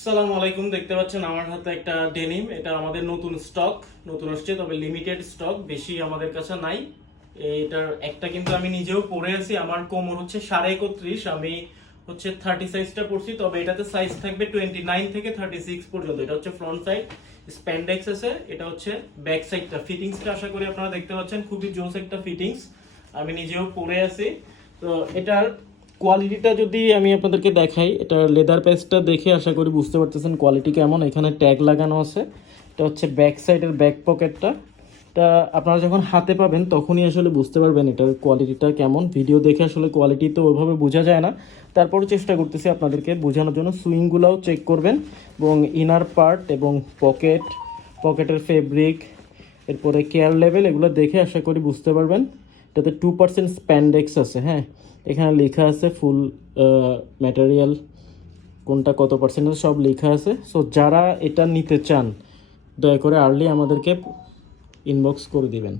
আসসালামু আলাইকুম। দেখতে পাচ্ছেন আমার হাতে একটা ডেনিম, এটা আমাদের নতুন স্টক, নতুন আসছে, তবে লিমিটেড স্টক, বেশি আমাদের কাছে নাই। এটার একটা কিন্তু আমি নিজেও পরে আছি, আমার কোমর হচ্ছে 31.5, আমি হচ্ছে 30 সাইজটা পরছি, তবে এটাতে সাইজ থাকবে 29 থেকে 36 পর্যন্ত। এটা হচ্ছে ফ্রন্ট সাইড স্প্যান্ডেক্স আছে, এটা হচ্ছে ব্যাক সাইডটা। ফিটিংসটা আশা করি আপনারা দেখতে পাচ্ছেন, খুবই জোস একটা ফিটিংস, আমি নিজেও পরে আছি। তো এটার কোয়ালিটিটা যদি আমি আপনাদেরকে দেখাই, এটা লেদার পেজটা দেখে আশা করি বুঝতে পারতেছেন কোয়ালিটি কেমন। এখানে ট্যাগ লাগানো আছে, এটা হচ্ছে ব্যাক সাইডের ব্যাক পকেটটা। এটা আপনারা যখন হাতে পাবেন তখনই আসলে বুঝতে পারবেন এটার কোয়ালিটিটা কেমন। ভিডিও দেখে আসলে কোয়ালিটি তো ওইভাবে বোঝা যায় না, তারপরও চেষ্টা করতেছি আপনাদেরকে বোঝানোর জন্য। সুইংগুলোও চেক করবেন এবং ইনার পার্ট এবং পকেটের ফেব্রিক, এরপরে কেয়ার লেভেল, এগুলো দেখে আশা করি বুঝতে পারবেন। এটাতে 2% স্প্যান্ডেক্স আছে, হ্যাঁ, এখানে লেখা আছে ফুল ম্যাটেরিয়াল কোনটা কত পার্সেন্ট সব লেখা আছে। সো যারা এটা নিতে চান দয়া করে আর্লি আমাদেরকে ইনবক্স করে দিবেন।